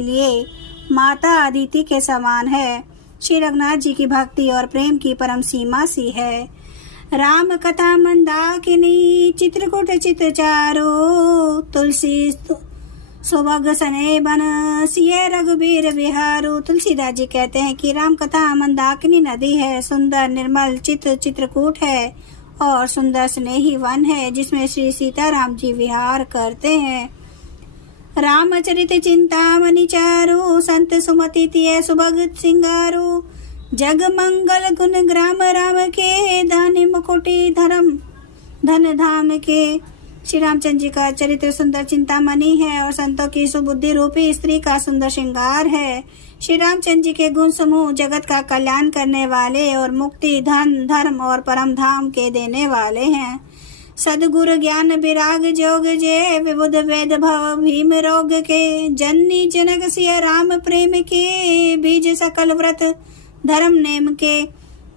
लिए माता अदिति के समान है। श्री रघुनाथ जी की भक्ति और प्रेम की परम सीमा सी है। राम कथा मंदाकिनी चित्रकूट चित्र चारो, तुलसी सुभग सने बन सिय रघुबीर बिहारू। तुलसीदास जी कहते हैं कि राम कथा मंदाकिनी नदी है, सुंदर निर्मल चित्रकूट है और सुंदर स्नेही वन है जिसमें श्री सीताराम जी विहार करते हैं। रामचरित चिंतामणि चारो, संत सुमति तिय सुभग सिंगारो। जग मंगल गुण ग्राम राम के, दानि मुकुटि धन धाम के। श्री रामचंद्र जी का चरित्र सुंदर चिंतामणि है और संतों की सुबुद्धि रूपी स्त्री का सुंदर श्रृंगार है। श्री रामचंद्र जी के गुण समूह जगत का कल्याण करने वाले और मुक्ति धन धर्म और परम धाम के देने वाले हैं। सदगुरु ज्ञान विराग जोग जे, विबुध वेद भव भीम रोग के। जननी जनक सिय राम प्रेम के, बीज सकल व्रत धर्म नेम के।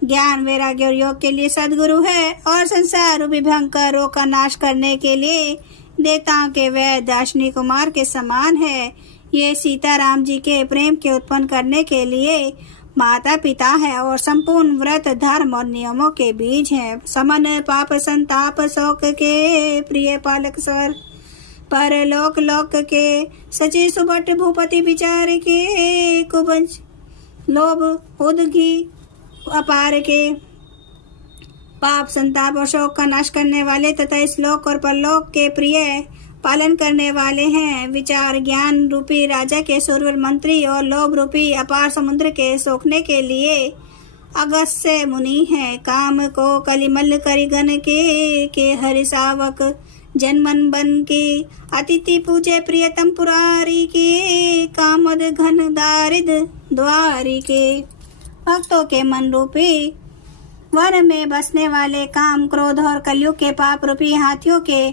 ज्ञान वैराग्य और योग के लिए सदगुरु है और संसार रूपी भयंकर रोग का नाश करने के लिए देवताओं के वैद्य अश्विनी कुमार के समान है। ये सीताराम जी के प्रेम के उत्पन्न करने के लिए माता पिता है और संपूर्ण व्रत धर्म और नियमों के बीज है। समन पाप संताप शोक के, प्रिय पालक सर पर लोक लोक के। सचे सुबट भूपति विचार के, कुबंज लोभ उदघी अपार के। पाप संताप और शोक का नाश करने वाले तथा इस लोक और परलोक के प्रिय पालन करने वाले हैं। विचार ज्ञान रूपी राजा के सुरवीर मंत्री और लोभ रूपी अपार समुद्र के सोखने के लिए अगस्त्य मुनि है। काम को कलिमल करिगन के हरि सावक जनमन बन के। अतिथि पूजे प्रियतम पुरारी के, कामद घन दारिद द्वारी के। भक्तों के मन रूपी वन में बसने वाले काम क्रोध और कलयुग के पाप रूपी हाथियों के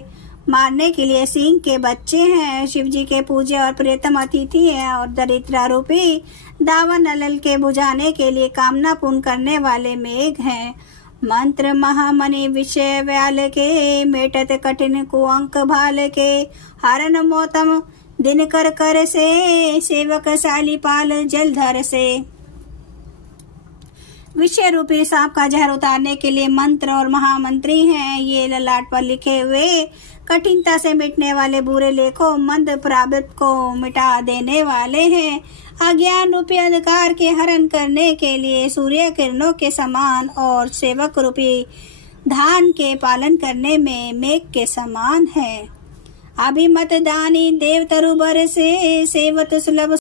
मारने के लिए सिंह के बच्चे हैं। शिव जी के पूजे और प्रियतम अतिथि हैं और दरिद्रा रूपी दावा नलल के बुझाने के लिए कामना पूर्ण करने वाले मेघ हैं। मंत्र महामणि विषय व्याल के, मेटत कठिन कुअंक भाल के। हरन मोतम दिन कर कर से, सेवक शालीपाल जलधर से। विषय रूपी सांप का जहर उतारने के लिए मंत्र और महामंत्री हैं। ये ललाट पर लिखे हुए कठिनता से मिटने वाले बुरे लेखों मंद प्रारब्ध को मिटा देने वाले हैं। अज्ञान रूपी अंधकार के हरण करने के लिए सूर्य किरणों के समान और सेवक रूपी धान के पालन करने में मेघ के समान है। अभिमत दानी देव तरुबर से, सेवत सुलभ